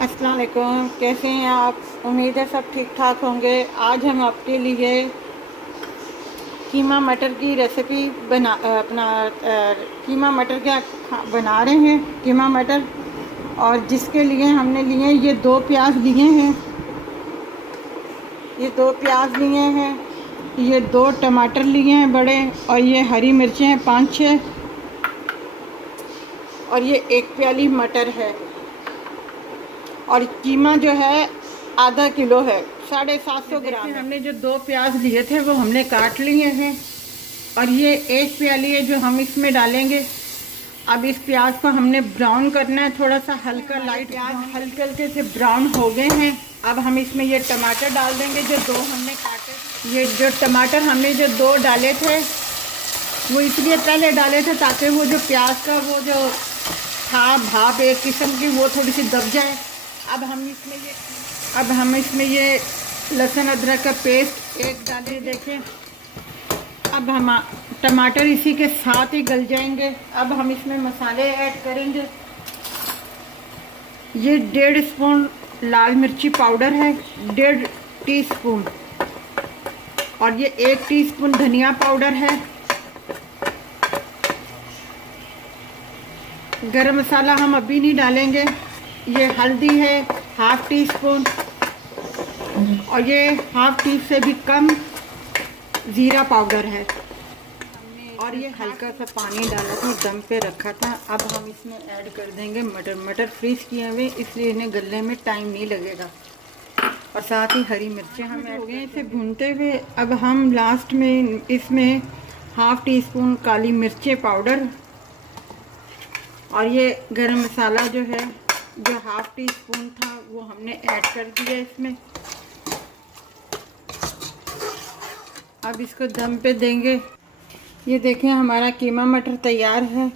अस्सलाम वालेकुम, कैसे हैं आप? उम्मीद है सब ठीक ठाक होंगे। आज हम आपके लिए कीमा मटर की रेसिपी कीमा मटर बना रहे हैं, कीमा मटर। और जिसके लिए हमने लिए ये 2 प्याज लिए हैं, ये 2 टमाटर लिए हैं बड़े, और ये हरी मिर्चें हैं 5-6, और ये 1 प्याली मटर है। और कीमा जो है आधा किलो है, 750 ग्राम है। हमने जो 2 प्याज लिए थे वो हमने काट लिए हैं, और ये 1 प्याली है जो हम इसमें डालेंगे। अब इस प्याज को हमने ब्राउन करना है, थोड़ा सा हल्का लाइट। प्याज हल्के हल्के से ब्राउन हो गए हैं। अब हम इसमें ये टमाटर डाल देंगे जो 2 हमने काटे। ये जो टमाटर हमने जो 2 डाले थे वो इसलिए पहले डाले थे ताकि वो जो प्याज का वो जो था भाप एक किस्म की वो थोड़ी सी दब जाए। अब हम इसमें ये लहसुन अदरक का पेस्ट 1 डाले। देखें, अब हम टमाटर इसी के साथ ही गल जाएंगे। अब हम इसमें मसाले ऐड करेंगे। ये 1.5 स्पून लाल मिर्ची पाउडर है, 1.5 टीस्पून, और ये 1 टीस्पून धनिया पाउडर है। गरम मसाला हम अभी नहीं डालेंगे। ये हल्दी है 1/2 टीस्पून, और ये 1/2 टी से भी कम ज़ीरा पाउडर है। और ये हल्का सा पानी डाला था, दम पे रखा था। अब हम इसमें ऐड कर देंगे मटर फ्रीज किए हुए, इसलिए इन्हें गलने में टाइम नहीं लगेगा। और साथ ही हरी मिर्चें हम ऐड हो गए इसे भूनते हुए। अब हम लास्ट में इसमें 1/2 टीस्पून काली मिर्चें पाउडर, और ये गरम मसाला जो है जो 1/2 टीस्पून था वो हमने ऐड कर दिया इसमें। अब इसको दम पे देंगे। ये देखें, हमारा कीमा मटर तैयार है।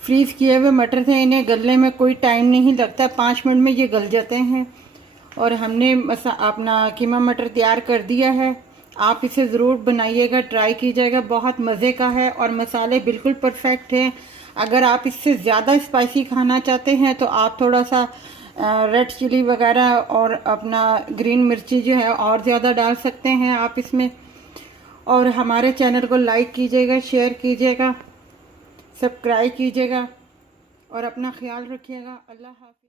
फ्रीज़ किए हुए मटर थे, इन्हें गलने में कोई टाइम नहीं लगता, 5 मिनट में ये गल जाते हैं। और हमने अपना कीमा मटर तैयार कर दिया है। आप इसे ज़रूर बनाइएगा, ट्राई कीजिएगा, बहुत मज़े का है और मसाले बिल्कुल परफेक्ट हैं। अगर आप इससे ज़्यादा स्पाइसी खाना चाहते हैं तो आप थोड़ा सा रेड चिली वगैरह और अपना ग्रीन मिर्ची जो है और ज़्यादा डाल सकते हैं आप इसमें। और हमारे चैनल को लाइक कीजिएगा, शेयर कीजिएगा, सब्सक्राइब कीजिएगा, और अपना ख्याल रखिएगा। अल्लाह हाफ़िज़।